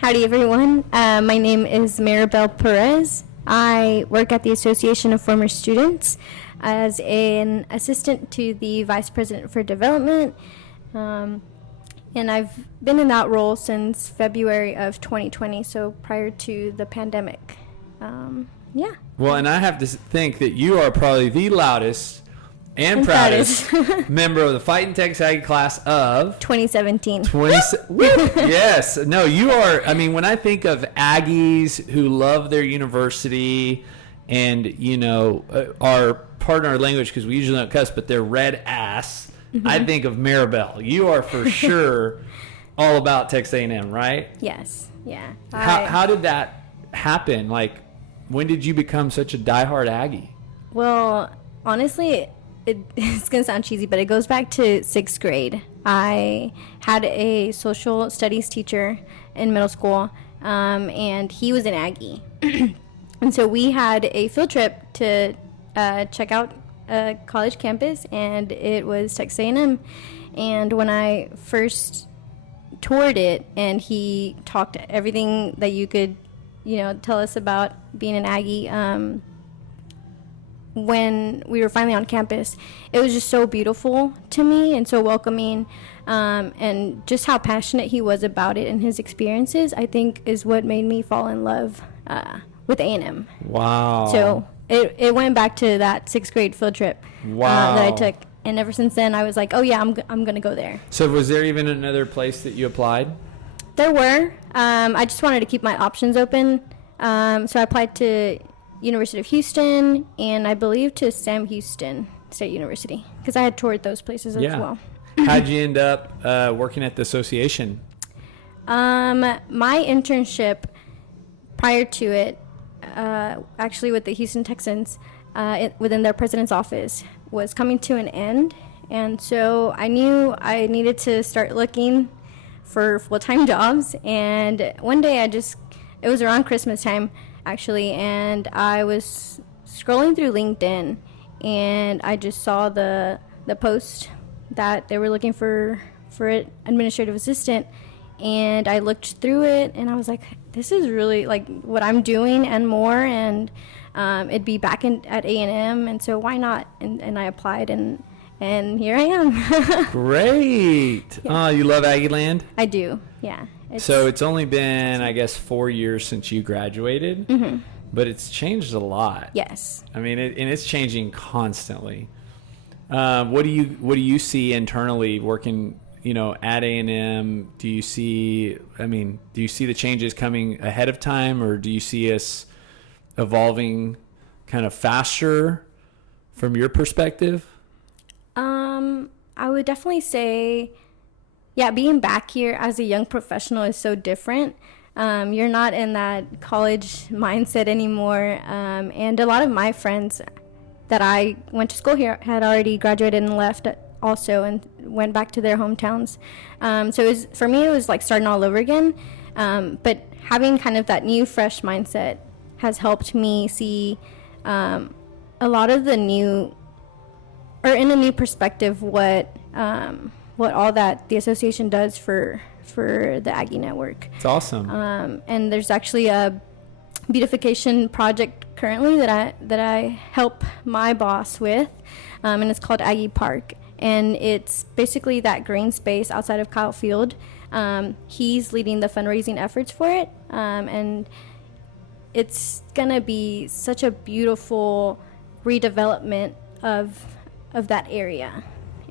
Howdy, everyone. My name is Maribel Perez. I work at the Association of Former Students as an assistant to the Vice President for Development. And I've been in that role since February of 2020, so prior to the pandemic. Yeah. Well, and I have to think that you are probably the loudest and proudest member of the Fighting Texas Aggie class of 2017. Yes. No, you are. I mean, when I think of Aggies who love their university and, are, pardon our language because we usually don't cuss, but they're red ass, I think of Maribel. You are for sure all about Texas A&M, right? Yes. Yeah. How did that happen? Like, when did you become such a diehard Aggie? Well, honestly, it's going to sound cheesy, but it goes back to 6th grade. I had a social studies teacher in middle school, and he was an Aggie. And so we had a field trip to check out a college campus, and it was Texas A&M. And when I first toured it, and he talked everything that you could, tell us about being an Aggie, when we were finally on campus, it was just so beautiful to me and so welcoming, and just how passionate he was about it and his experiences, I think, is what made me fall in love with A&M. Wow. So it went back to that 6th grade field trip that I took, and ever since then I was like, oh yeah, I'm gonna go there. So was there even another place that you applied? There were. I just wanted to keep my options open, so I applied to University of Houston, and I believe to Sam Houston State University, because I had toured those places as well. How'd you end up working at the association? My internship prior to it, actually with the Houston Texans, within their president's office, was coming to an end, and so I knew I needed to start looking for full-time jobs. And one day it was around Christmas time, actually, and I was scrolling through LinkedIn, and I just saw the post that they were looking for an administrative assistant, and I looked through it, and I was like, this is really like what I'm doing and more, and it'd be back at A&M, and so why not? And I applied, and here I am. Great. Yeah. Oh, you love Aggie Land? I do, yeah. So it's only been, I guess, 4 years since you graduated, but it's changed a lot. Yes. I mean, and it's changing constantly. What do you see internally working, at A&M? Do you see the changes coming ahead of time, or do you see us evolving kind of faster from your perspective? I would definitely say, yeah, being back here as a young professional is so different. You're not in that college mindset anymore. And a lot of my friends that I went to school here had already graduated and left also and went back to their hometowns. So for me, it was like starting all over again. But having kind of that new, fresh mindset has helped me see a lot of in a new perspective, what all that the association does for the Aggie Network. It's awesome. And there's actually a beautification project currently that I help my boss with, and it's called Aggie Park, and it's basically that green space outside of Kyle Field. He's leading the fundraising efforts for it, and it's gonna be such a beautiful redevelopment of that area.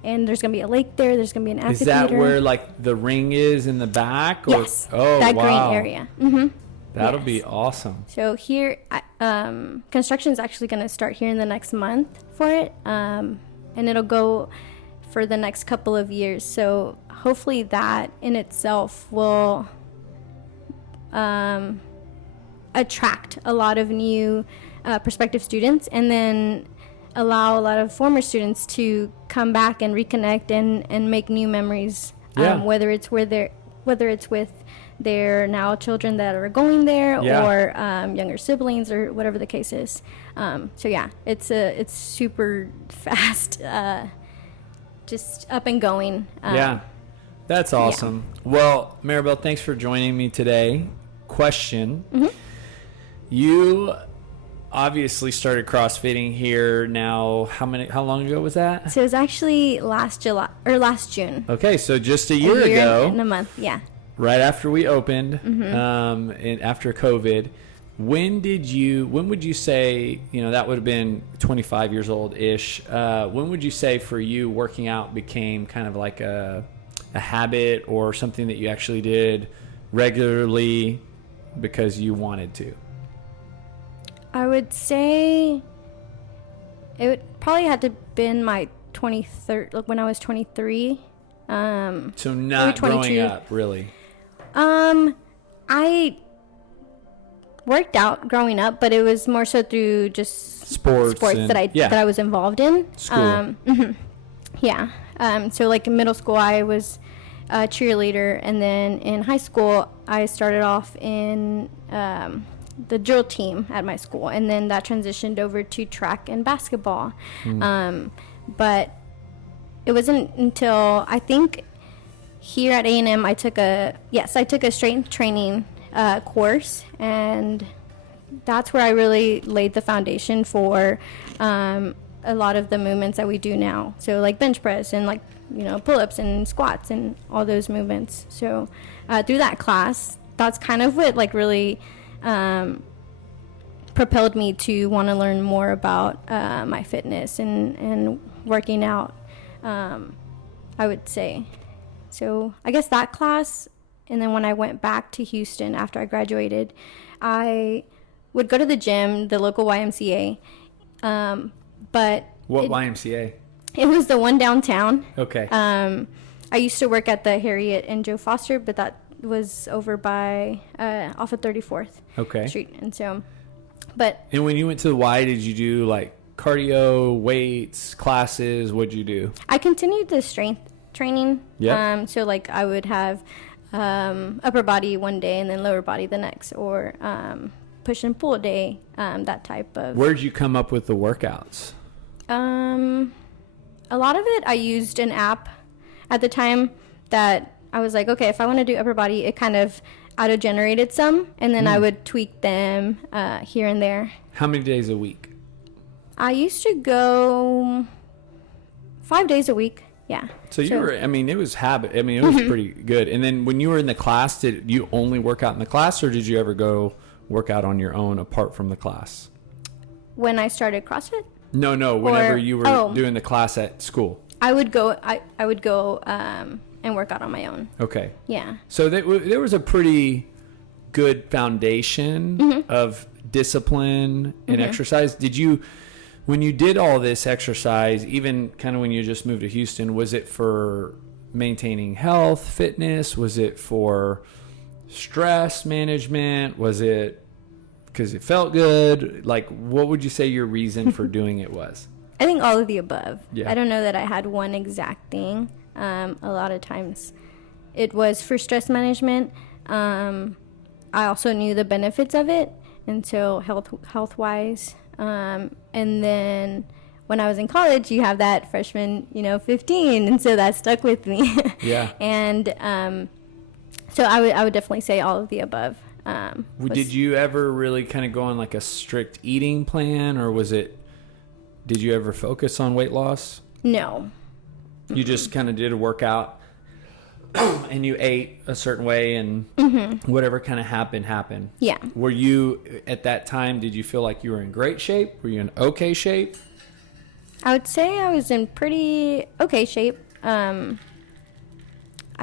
And there's going to be a lake there. There's going to be an amphitheater. Is that where, like, the ring is in the back? Or? Yes. Oh, that wow. green area. Mm-hmm. That'll be awesome. So here, construction is actually going to start here in the next month for it. And it'll go for the next couple of years. So hopefully that in itself will attract a lot of new prospective students, and then allow a lot of former students to come back and reconnect and make new memories, whether it's with their now children that are going there, or younger siblings, or whatever the case is. So yeah, it's super fast, just up and going. That's awesome. Well, Maribel, thanks for joining me today. Question. You obviously started CrossFitting here now. How long ago was that? So it was actually last June. Okay, so just a year ago. In a month, yeah. Right after we opened, and after COVID. When would you say, that would have been 25 years old-ish. When would you say for you working out became kind of like a habit or something that you actually did regularly because you wanted to? I would say it would probably had to been my 23rd, like when I was 23. So not growing up, really. I worked out growing up, but it was more so through just sports that I was involved in. School. Yeah. So like in middle school, I was a cheerleader, and then in high school, I started off in the drill team at my school, and then that transitioned over to track and basketball. But it wasn't until I think here at A&M I took a strength training course, and that's where I really laid the foundation for a lot of the movements that we do now. So like bench press and like pull-ups and squats and all those movements. So through that class, that's kind of what like really propelled me to want to learn more about my fitness and working out, I would say. So I guess that class, and then when I went back to Houston after I graduated, I would go to the gym, the local YMCA. But what YMCA? It was the one downtown. Okay. I used to work at the Harriet and Joe Foster, but that was over by off of 34th Street, and so. And when you went to the Y, did you do like cardio, weights, classes? What'd you do? I continued the strength training. Yeah. So like I would have upper body one day and then lower body the next, or push and pull day, that type of. Where'd you come up with the workouts? A lot of it I used an app at the time that I was like, okay, if I want to do upper body, it kind of auto-generated some, and then I would tweak them here and there. How many days a week? I used to go 5 days a week. Yeah. So you were, it was habit. It was pretty good. And then when you were in the class, did you only work out in the class, or did you ever go work out on your own apart from the class? When I started CrossFit? No. Whenever you were doing the class at school. I would go and work out on my own. Okay. Yeah. So there was a pretty good foundation of discipline and exercise. When you did all this exercise, even kind of when you just moved to Houston, was it for maintaining health, fitness? Was it for stress management? Was it because it felt good? Like, what would you say your reason for doing it was? I think all of the above. Yeah. I don't know that I had one exact thing. A lot of times it was for stress management. I also knew the benefits of it, and so health-wise. And then when I was in college, you have that freshman, 15, and so that stuck with me. Yeah. And so I would definitely say all of the above. Did you ever really kind of go on like a strict eating plan, or did you ever focus on weight loss? No. You just kind of did a workout and you ate a certain way, and whatever kind of happened. Yeah. Were you, at that time, did you feel like you were in great shape? Were you in okay shape? I would say I was in pretty okay shape. I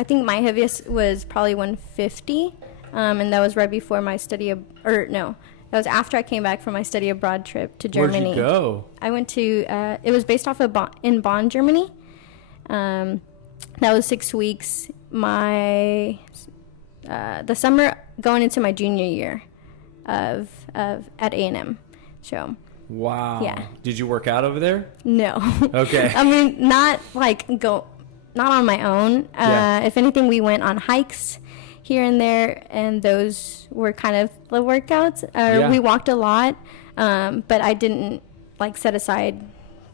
think my heaviest was probably 150, and that was right before my that was after I came back from my study abroad trip to Germany. Where'd you go? I went to, it was based off of in Bonn, Germany. That was 6 weeks. The summer going into my junior year at A&M. So. Wow. Yeah. Did you work out over there? No. Okay. Not on my own. If anything, we went on hikes here and there, and those were kind of the workouts. We walked a lot, but I didn't set aside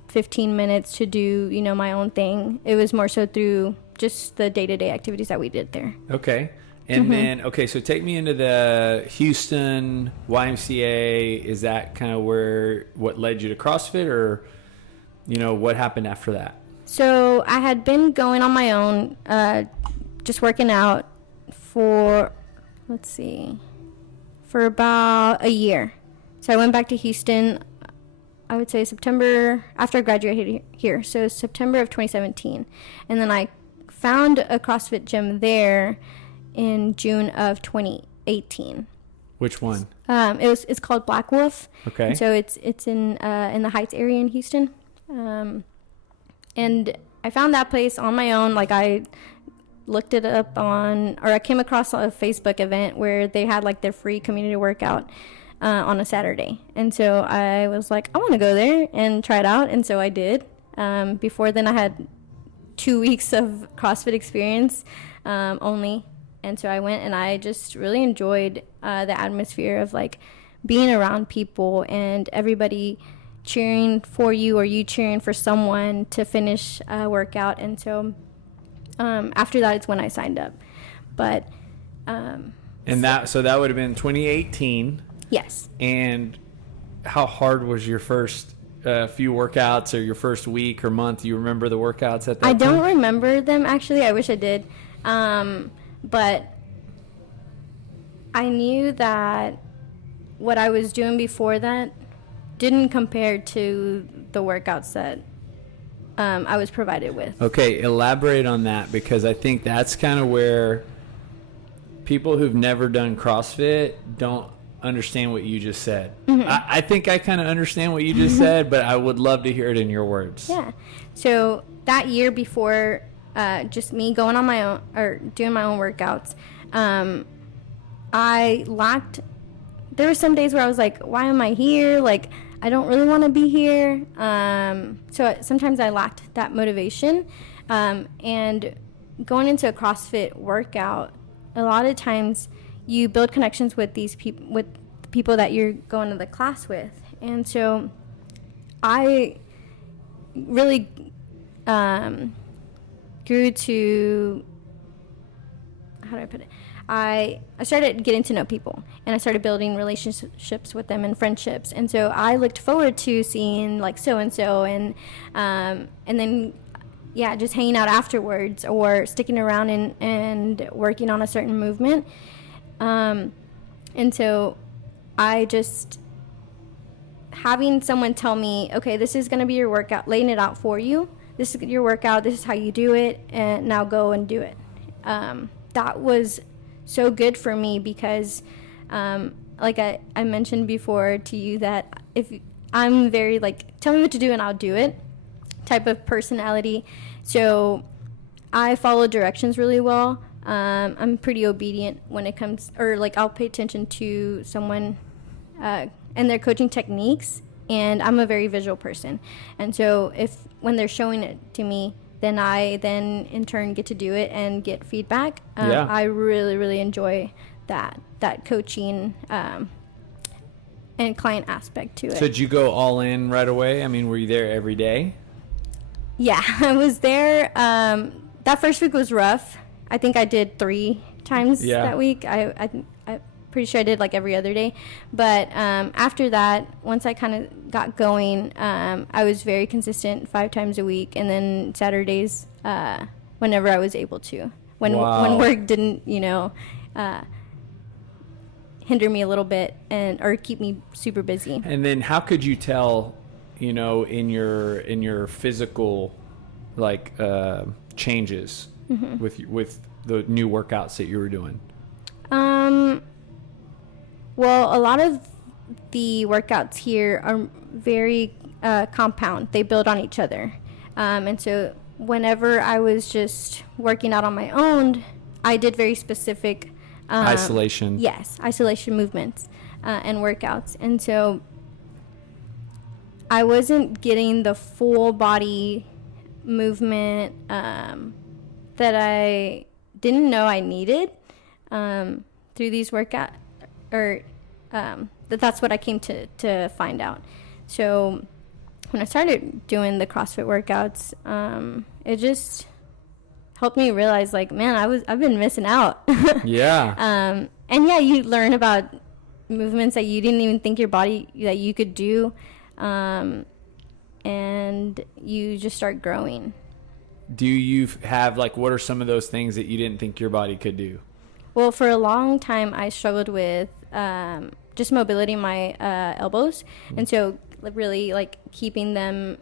15 minutes to do my own thing. It was more so through just the day-to-day activities that we did there. Okay. And then, okay, so take me into the Houston YMCA. Is that kind of what led you to CrossFit, or, what happened after that? So I had been going on my own, just working out for about a year. So I went back to Houston, I would say September, after I graduated here. So September of 2017. And then I found a CrossFit gym there in June of 2018. Which one? It's called Black Wolf. Okay. And so it's in the Heights area in Houston. And I found that place on my own. Like, I looked it up I came across a Facebook event where they had like their free community workout on a Saturday. And so I was like, I want to go there and try it out. And so I did. Before then I had 2 weeks of CrossFit experience only. And so I went, and I just really enjoyed the atmosphere of like being around people and everybody cheering for you, or you cheering for someone to finish a workout. And so after that, it's when I signed up. But so that would have been 2018. Yes. And how hard was your first few workouts, or your first week or month? Do you remember the workouts at that I time? don't remember them, actually. I wish I did. But I knew that what I was doing before that didn't compare to the workouts that I was provided with. Okay, elaborate on that, because I think that's kind of where people who've never done CrossFit don't understand what you just said. Mm-hmm. I think I kind of understand what you just said, but I would love to hear it in your words. Yeah. So that year before, just me going on my own or doing my own workouts, there were some days where I was like, why am I here? Like, I don't really want to be here. So sometimes I lacked that motivation. And going into a CrossFit workout, a lot of times you build connections with these people, with the people that you're going to the class with. And so I really grew to, how do I put it? I started getting to know people, and I started building relationships with them and friendships. And so I looked forward to seeing like so-and-so and then, yeah, just hanging out afterwards or sticking around and working on a certain movement. And so I just, having someone tell me, okay, this is going to be your workout, laying it out for you. This is your workout. This is how you do it. And now go and do it. That was so good for me because, like I mentioned before to you, that if I'm very like, tell me what to do and I'll do it type of personality. So I follow directions really well. I'm pretty obedient when it comes, or like I'll pay attention to someone and their coaching techniques, and I'm a very visual person. And so when they're showing it to me, then I in turn get to do it and get feedback. Yeah. I really, really enjoy that coaching and client aspect to it. So did you go all in right away? I mean, were you there every day? Yeah, I was there. That first week was rough. I think I did 3 times that week. I'm pretty sure I did like every other day. But after that, once I kind of got going, I was very consistent 5 times a week. And then Saturdays, whenever I was able to. When work didn't, hinder me a little bit or keep me super busy. And then how could you tell, in your physical like changes with the new workouts that you were doing? Well, a lot of the workouts here are very compound. They build on each other. And so whenever I was just working out on my own, I did very specific isolation. Yes, isolation movements and workouts. And so I wasn't getting the full body movement that I didn't know I needed through these workouts, or that's what I came to find out. So when I started doing the CrossFit workouts, it just helped me realize, like, man, I've been missing out. Yeah. And yeah, you learn about movements that you didn't even think your body that you could do, and you just start growing. Do you have, like, what are some of those things that you didn't think your body could do? Well, for a long time, I struggled with just mobility in my elbows, and so really like keeping them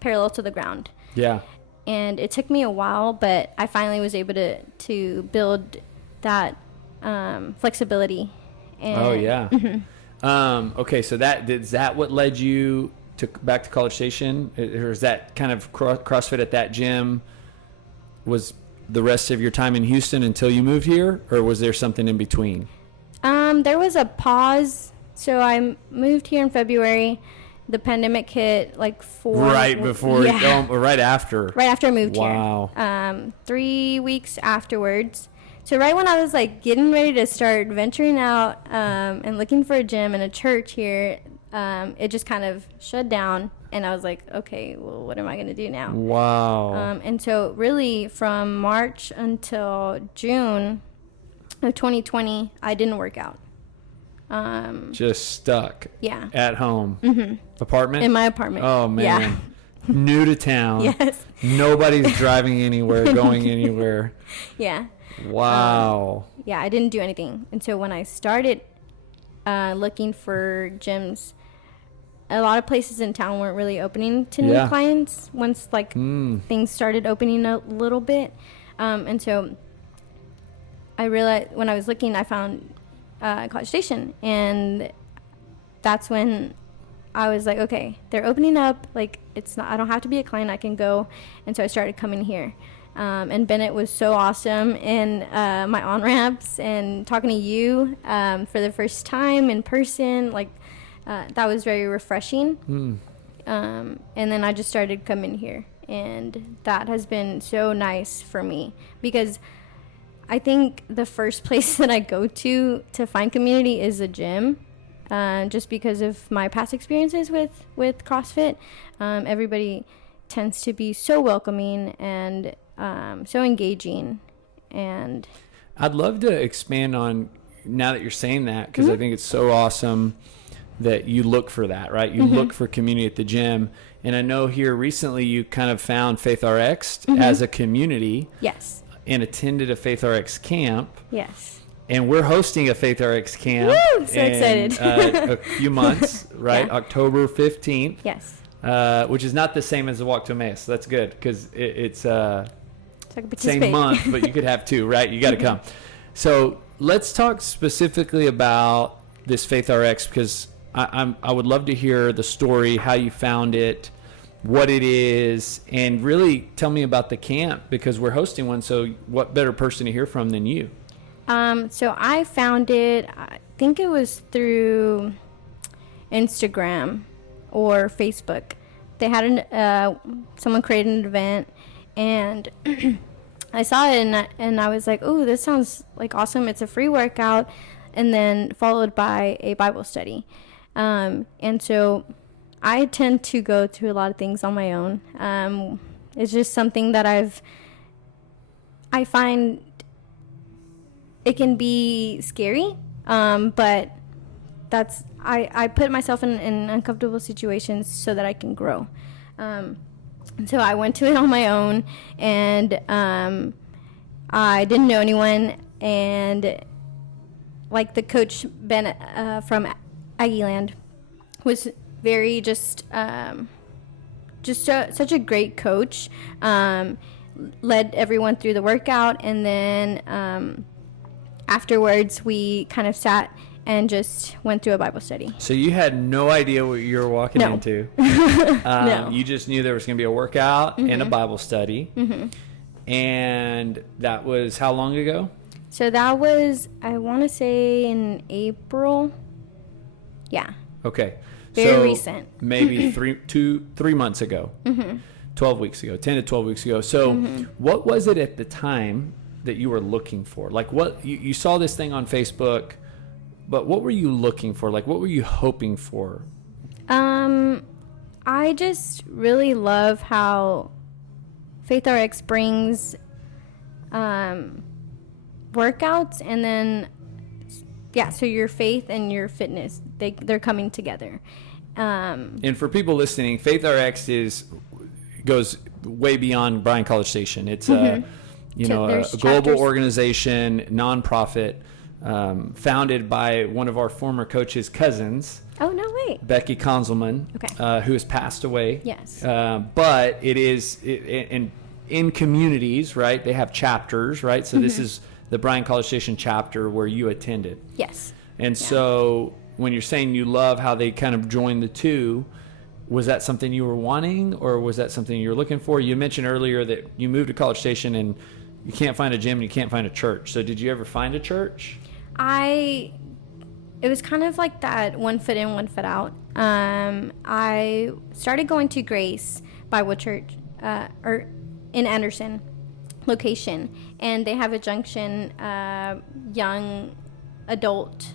parallel to the ground. Yeah. And it took me a while, but I finally was able to build that flexibility. And Oh yeah. Okay, so is that what led you back to College Station, or is that kind of CrossFit at that gym was the rest of your time in Houston until you moved here, or was there something in between? There was a pause. So I moved here in February. The pandemic hit like right after I moved here. Wow. 3 weeks afterwards. So right when I was like getting ready to start venturing out and looking for a gym and a church here, it just kind of shut down, and I was like, okay, well, what am I going to do now? Wow. And so really from March until June of 2020, I didn't work out. Just stuck. Yeah. At home. Apartment? In my apartment. Oh, man. Yeah. New to town. Yes. Nobody's driving anywhere, going anywhere. Yeah. Wow. Yeah, I didn't do anything. And so when I started looking for gyms, a lot of places in town weren't really opening to new clients once like things started opening a little bit. And so I realized when I was looking, I found College Station, and that's when I was like, okay, they're opening up. Like, it's not, I don't have to be a client, I can go. And so I started coming here. And Bennett was so awesome, and my on-ramps and talking to you for the first time in person, like that was very refreshing. And then I just started coming here, and that has been so nice for me, because I think the first place that I go to find community is a gym, just because of my past experiences with CrossFit. Everybody tends to be so welcoming and so engaging. And I'd love to expand on, now that you're saying that, because I think it's so awesome that you look for that, right? You look for community at the gym. And I know here recently you kind of found Faith RXD as a community. Yes. And attended a Faith RX camp. Yes. And we're hosting a Faith RX camp. Woo! So excited. A few months, right? Yeah. October 15th. Yes. Which is not the same as the Walk to Emmaus. So that's good, because it's So I can participate. same month, but you could have two, right? You got to come. So let's talk specifically about this Faith RX, because I would love to hear the story, how you found it, what it is, and really tell me about the camp, because we're hosting one. So what better person to hear from than you? So I found it, I think it was through Instagram or Facebook. They had someone created an event, and I saw it, and I was like, oh, this sounds like awesome. It's a free workout, and then followed by a Bible study. And so I tend to go to a lot of things on my own. It's just something that I find it can be scary, but I put myself in uncomfortable situations so that I can grow. So I went to it on my own, and I didn't know anyone, and like the coach Ben from Aggieland was very such a great coach. Led everyone through the workout, and then afterwards we kind of sat and just went through a Bible study. So you had no idea what you were walking into. No. You just knew there was going to be a workout and a Bible study. And that was how long ago? So that was, I want to say, in April. Yeah. Okay. Very recent. Maybe 3 months ago. 12 weeks ago, 10 to 12 weeks ago. So what was it at the time that you were looking for? Like, what you saw this thing on Facebook, but what were you looking for? Like, what were you hoping for? I just really love how Faith RX brings workouts, and then so your faith and your fitness, they're coming together. And for people listening, Faith RX goes way beyond Bryan College Station. It's a global organization, nonprofit, founded by one of our former coaches' cousins. Oh, no way. Becky Konzelman, who has passed away. Yes. But it is in communities, right? They have chapters, right? So this is the Bryan College Station chapter where you attended. Yes. And so when you're saying you love how they kind of joined the two, was that something you were wanting, or was that something you were looking for? You mentioned earlier that you moved to College Station and you can't find a gym and you can't find a church. So did you ever find a church? It was kind of like that, one foot in, one foot out. I started going to Grace Bible Church, or in Anderson location, and they have a Junction young adult,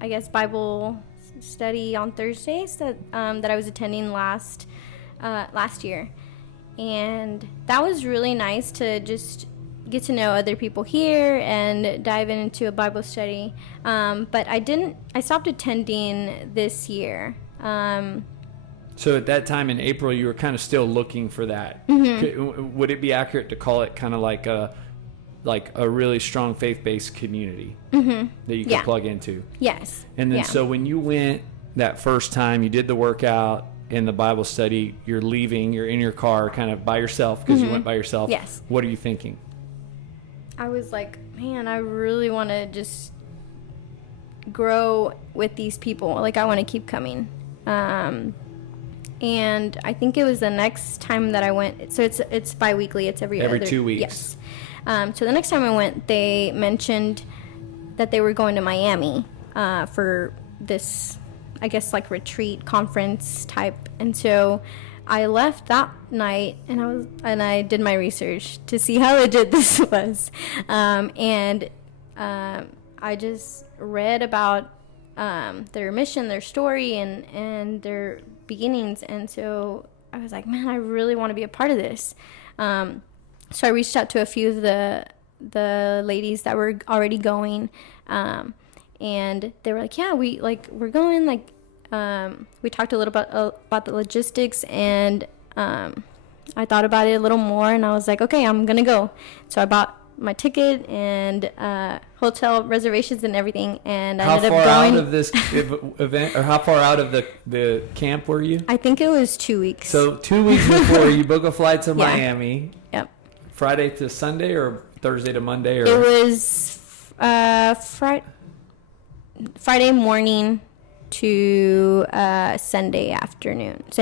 I guess, Bible study on Thursdays that I was attending last year, and that was really nice to just get to know other people here and dive into a Bible study. But I stopped attending this year. So at that time in April, you were kind of still looking for that. Would it be accurate to call it kind of like a really strong faith-based community that you could plug into? Yes. And then so when you went that first time, you did the workout and the Bible study, you're leaving, you're in your car kind of by yourself because you went by yourself. Yes. What are you thinking? I was like, man, I really want to just grow with these people. Like, I want to keep coming. And I think it was the next time that I went. So it's bi-weekly. It's every 2 weeks. Yes. So the next time I went, they mentioned that they were going to Miami for this, I guess, like retreat conference type. And so I left that night, and I did my research to see how legit this was. And I just read about their mission, their story, and their beginnings. And so I was like, man, I really want to be a part of this. So I reached out to a few of the ladies that were already going, and they were like, yeah, we're going. Like, we talked a little about the logistics, and I thought about it a little more, and I was like, okay, I'm gonna go. So I bought my ticket and hotel reservations and everything, and I ended up going. How far out of this event, or how far out of the camp were you? I think it was 2 weeks. So 2 weeks before, you book a flight to Miami. Yep. Friday to Sunday, or Thursday to Monday? Or? It was Friday morning to Sunday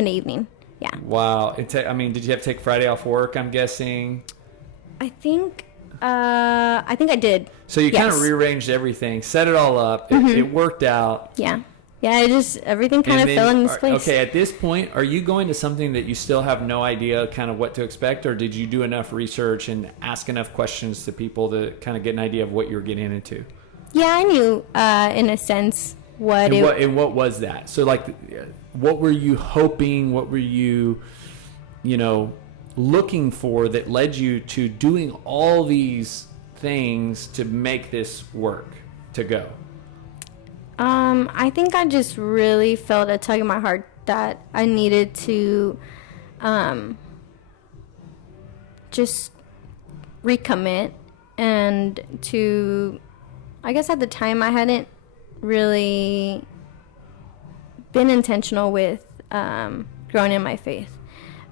evening. Yeah. Wow. Did you have to take Friday off work, I'm guessing? I think I did. So you kind of rearranged everything, set it all up. It worked out. Yeah. Yeah, everything kind of fell in this place. Okay, at this point, are you going to something that you still have no idea kind of what to expect, or did you do enough research and ask enough questions to people to kind of get an idea of what you're getting into? Yeah, I knew in a sense what what was that? So, like, what were you hoping? What were you, looking for that led you to doing all these things to make this work, to go? I think I just really felt a tug in my heart that I needed to just recommit, and to, I guess at the time I hadn't really been intentional with growing in my faith.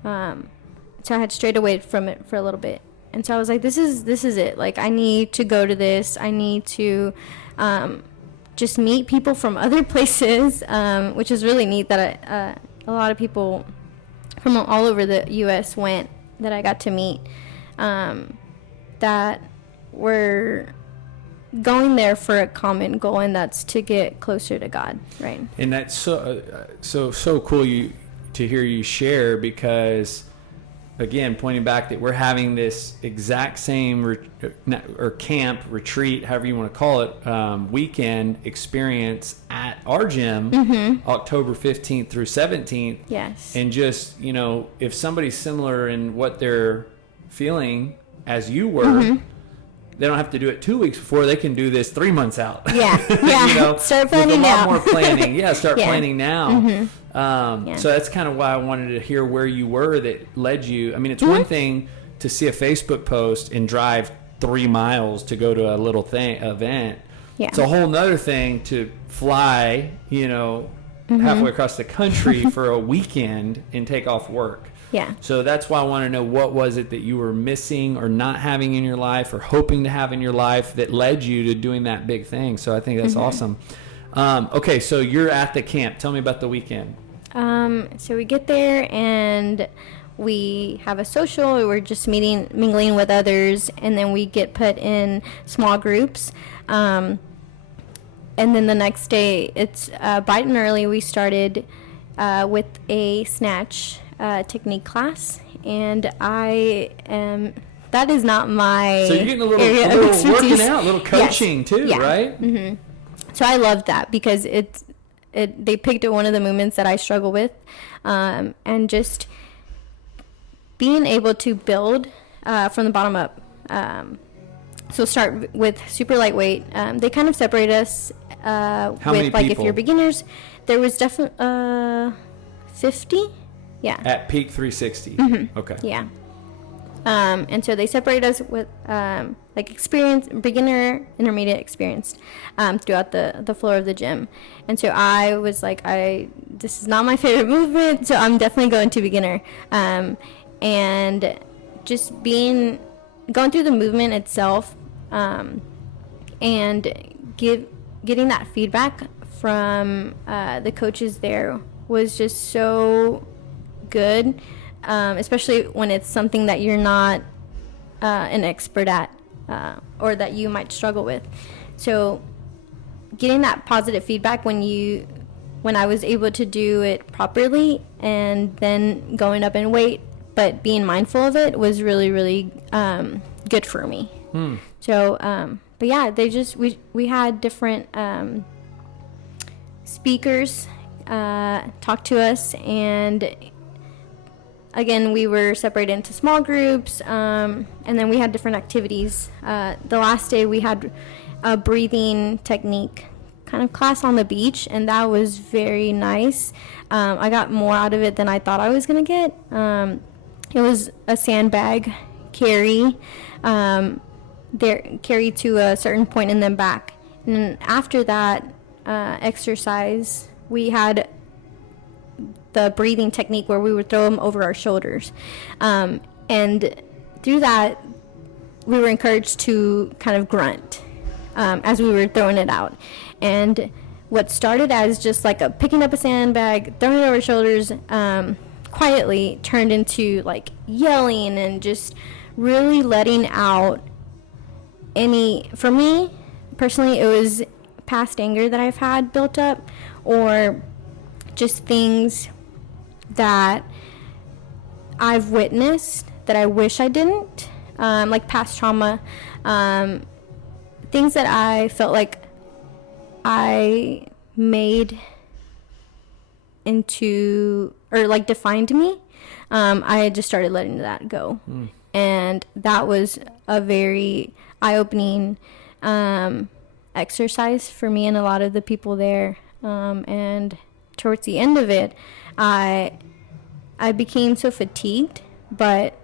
So I had strayed away from it for a little bit. And so I was like, this is it. Like, I need to go to this. I need to just meet people from other places, which is really neat that a lot of people from all over the U.S. went, that I got to meet, that were going there for a common goal, and that's to get closer to God, right? And that's so cool to hear you share, because, again, pointing back that we're having this exact same or camp, retreat, however you want to call it, weekend experience at our gym, October 15th through 17th. Yes. And just, if somebody's similar in what they're feeling, as you were, they don't have to do it 2 weeks before. They can do this 3 months out. Yeah. Yeah. You know, Start planning with a lot now. more planning. Yeah. Start planning now. Yeah. So that's kind of why I wanted to hear where you were that led you. I mean, it's one thing to see a Facebook post and drive 3 miles to go to a little event. Yeah. It's a whole nother thing to fly, you know, halfway across the country for a weekend and take off work. Yeah. So that's why I want to know, what was it that you were missing or not having in your life or hoping to have in your life that led you to doing that big thing. So I think that's awesome. Okay, so you're at the camp. Tell me about the weekend. So we get there and we have a social. We're just mingling with others, and then we get put in small groups. And then the next day, it's bright and early. We started with a snatch technique class, and that is not my So you're getting a little working out, a little coaching too, right? Mm-hmm. So I love that because they picked one of the movements that I struggle with, and just being able to build from the bottom up. So start with super lightweight. They kind of separate us How with many like people? If you're beginners, there was definitely 50. Yeah. At peak 360. Okay. Yeah. And so they separate us with like experience, beginner, intermediate, experienced throughout the floor of the gym. And so I was like, this is not my favorite movement, so I'm definitely going to beginner. And just going through the movement itself, and getting that feedback from the coaches there was just so good, especially when it's something that you're not an expert at, or that you might struggle with. So getting that positive feedback when I was able to do it properly, and then going up in weight but being mindful of it, was really, really good for me. So but yeah, we had different speakers talk to us, and again, we were separated into small groups, and then we had different activities. The last day we had a breathing technique kind of class on the beach, and that was very nice. I got more out of it than I thought I was going to get. It was a sandbag carry, carry to a certain point and then back. And then after that exercise, we had the breathing technique where we would throw them over our shoulders. And through that, we were encouraged to kind of grunt as we were throwing it out. And what started as just like picking up a sandbag, throwing it over shoulders, quietly turned into like yelling and just really letting out for me personally, it was past anger that I've had built up, or just things that I've witnessed that I wish I didn't, like past trauma, things that I felt like I made into, or like defined me. I just started letting that go. And that was a very eye-opening exercise for me and a lot of the people there. And towards the end of it, I became so fatigued, but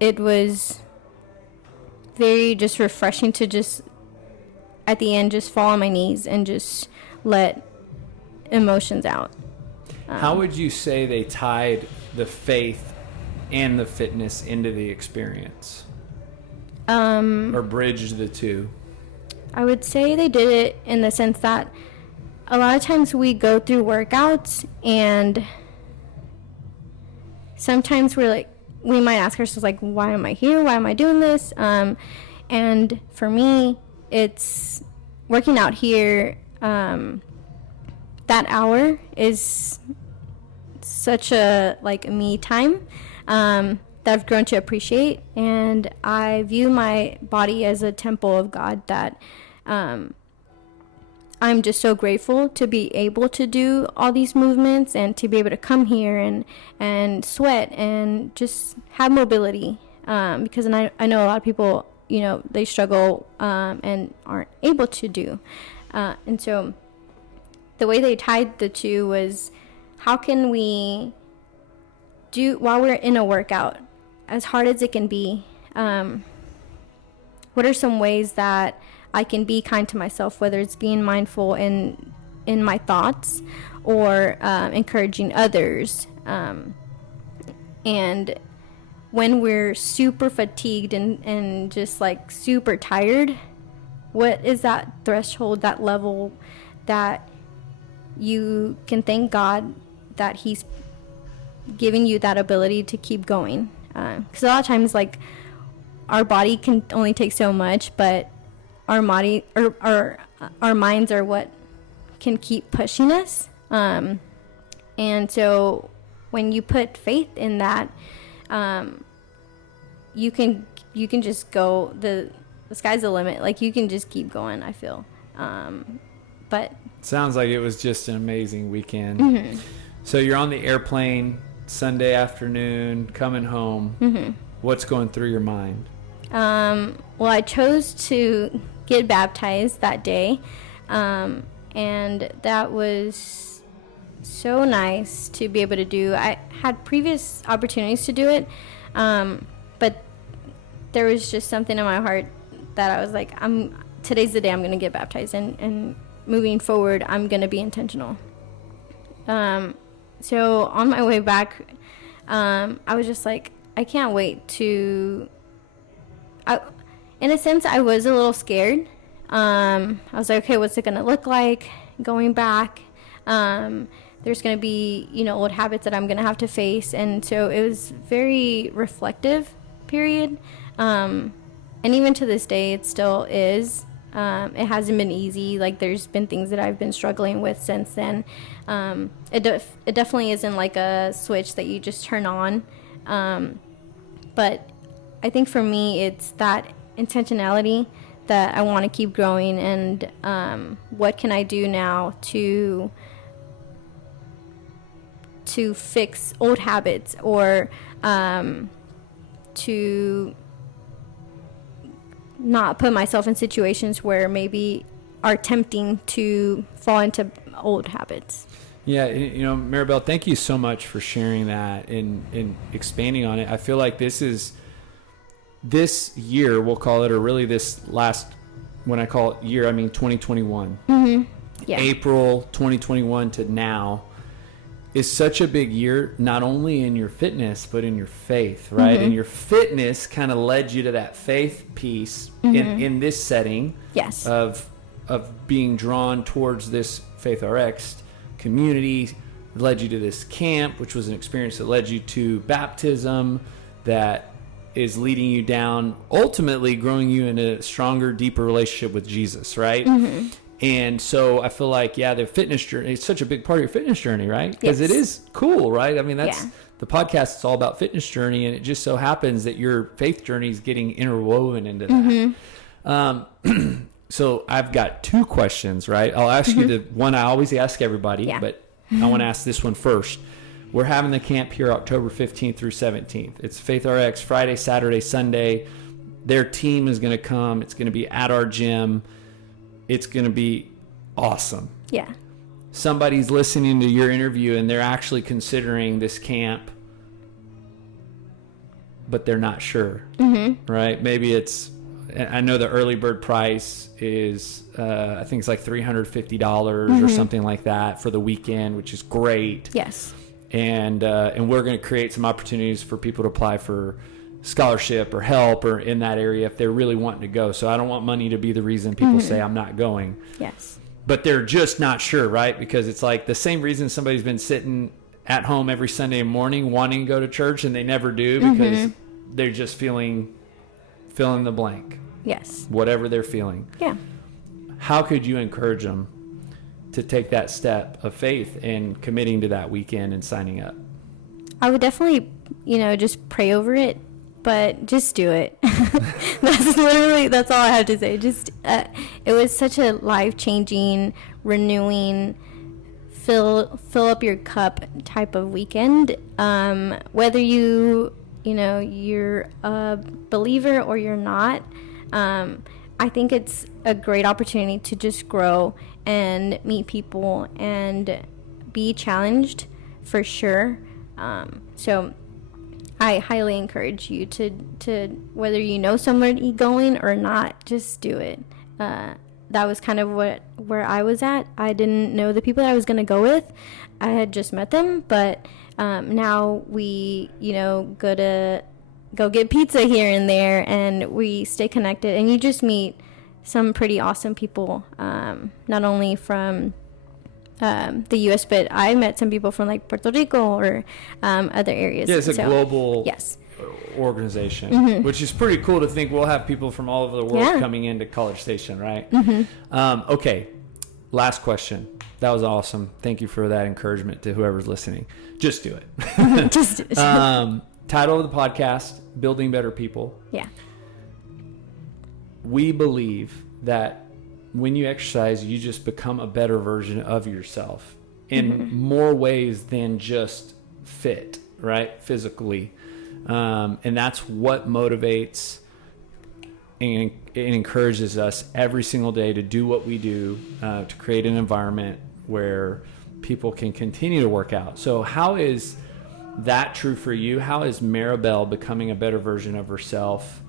it was very just refreshing to just at the end just fall on my knees and just let emotions out. How would you say they tied the faith and the fitness into the experience, or bridged the two? I would say they did it in the sense that a lot of times we go through workouts, and sometimes we might ask ourselves like, why am I here? Why am I doing this? And for me, it's working out here. That hour is such a me time that I've grown to appreciate, and I view my body as a temple of God that I'm just so grateful to be able to do all these movements and to be able to come here and sweat and just have mobility. because I know a lot of people, they struggle and aren't able to do. And so the way they tied the two was, how can we do, while we're in a workout, as hard as it can be, what are some ways that I can be kind to myself, whether it's being mindful in my thoughts or encouraging others. And when we're super fatigued and just like super tired, what is that threshold, that level that you can thank God that He's giving you that ability to keep going? Because a lot of times, like, our body can only take so much, but our body or our minds are what can keep pushing us. And so when you put faith in that, you can just go, the sky's the limit. Like, you can just keep going, I feel. But sounds like it was just an amazing weekend. So you're on the airplane Sunday afternoon, coming home. What's going through your mind? Well, I chose to get baptized that day, and that was so nice to be able to do. I had previous opportunities to do it, but there was just something in my heart that I was like, today's the day I'm going to get baptized, and moving forward, I'm going to be intentional. So on my way back, I was just like, I can't wait to... in a sense, I was a little scared. I was like, okay, what's it going to look like going back? There's going to be, old habits that I'm going to have to face. And so it was very reflective period. And even to this day, it still is. It hasn't been easy. Like, there's been things that I've been struggling with since then. It definitely isn't like a switch that you just turn on. But I think for me, it's that intentionality that I want to keep growing, and what can I do now to fix old habits, or to not put myself in situations where maybe are tempting to fall into old habits. Yeah, Maribel, thank you so much for sharing that and expanding on it. I feel like this year, we'll call it, or really this last, when I call it year, I mean 2021. Yeah. April 2021 to now is such a big year, not only in your fitness, but in your faith, right? And your fitness kind of led you to that faith piece in this setting. Yes. Of being drawn towards this Faith RX community, led you to this camp, which was an experience that led you to baptism, that is leading you down, ultimately growing you in a stronger, deeper relationship with Jesus, right? And so I feel like, the fitness journey, it's such a big part of your fitness journey, right? Because it is cool, right? I mean, that's the podcast is all about fitness journey, and it just so happens that your faith journey is getting interwoven into that. So I've got two questions, right? I'll ask you the one I always ask everybody, but I want to ask this one first. We're having the camp here October 15th through 17th. It's Faith RX Friday, Saturday, Sunday. Their team is going to come. It's going to be at our gym. It's going to be awesome. Yeah. Somebody's listening to your interview and they're actually considering this camp, but they're not sure, right? Maybe I know the early bird price is, I think it's like $350 or something like that for the weekend, which is great. Yes. And we're going to create some opportunities for people to apply for scholarship or help or in that area if they're really wanting to go. So I don't want money to be the reason people say I'm not going. Yes. But they're just not sure, right? Because it's like the same reason somebody's been sitting at home every Sunday morning wanting to go to church and they never do because they're just fill in the blank. Yes. Whatever they're feeling. Yeah. How could you encourage them to take that step of faith and committing to that weekend and signing up? I would definitely, just pray over it, but just do it. That's all I have to say. Just, it was such a life-changing, renewing, fill up your cup type of weekend. Whether you you know, you're a believer or you're not. I think it's a great opportunity to just grow and meet people and be challenged for sure. So I highly encourage you to whether you know somebody going or not, just do it. That was kind of where I was at. I didn't know the people that I was going to go with. I had just met them, but now we, you know, go get pizza here and there, and we stay connected, and you just meet some pretty awesome people, not only from the U.S., but I met some people from like Puerto Rico or other areas. Yeah, it's a global yes. organization, Mm-hmm. which is pretty cool to think we'll have people from all over the world Yeah. coming into College Station, right? Mm-hmm. Okay, last question. That was awesome. Thank you for that encouragement to whoever's listening. Just do it. Just do it. Title of the podcast, Building Better People. Yeah. We believe that when you exercise, you just become a better version of yourself in more ways than just fit, right? Physically. And that's what motivates and it encourages us every single day to do what we do, to create an environment where people can continue to work out. So how is that true for you? How is Maribel becoming a better version of herself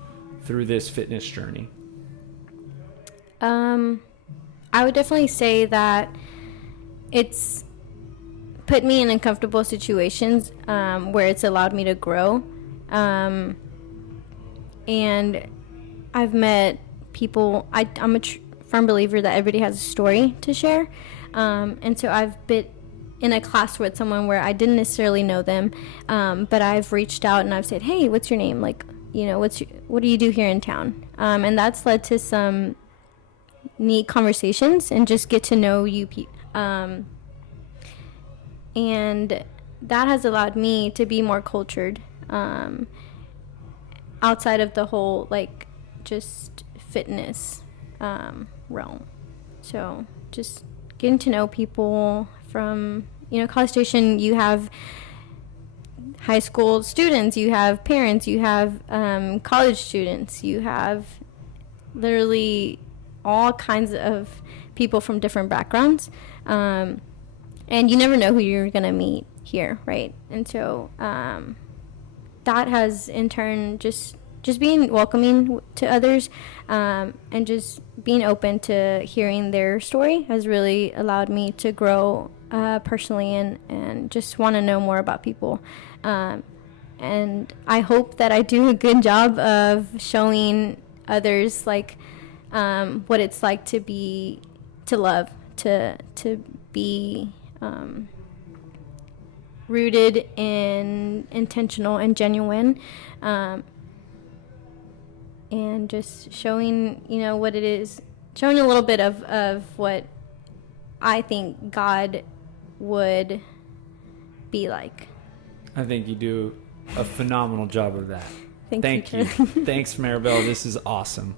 through this fitness journey? I would definitely say that it's put me in uncomfortable situations where it's allowed me to grow. And I've met people, I'm a firm believer that everybody has a story to share. And so I've been in a class with someone where I didn't necessarily know them, but I've reached out and I've said, hey, what's your name? Like, you know, what do you do here in town? And that's led to some neat conversations and just get to know you. And that has allowed me to be more cultured outside of the whole, like, just fitness realm. So just getting to know people from, you know, College Station, you have high school students, you have parents, you have college students, you have literally all kinds of people from different backgrounds. And you never know who you're going to meet here, right? And so that has, in turn, just being welcoming to others and just being open to hearing their story has really allowed me to grow personally and just want to know more about people. And I hope that I do a good job of showing others, like, what it's like to love, to be rooted in intentional and genuine, and just showing, you know, what it is, showing a little bit of what I think God would be like. I think you do a phenomenal job of that. Thank you. you. Thanks, Maribel. This is awesome.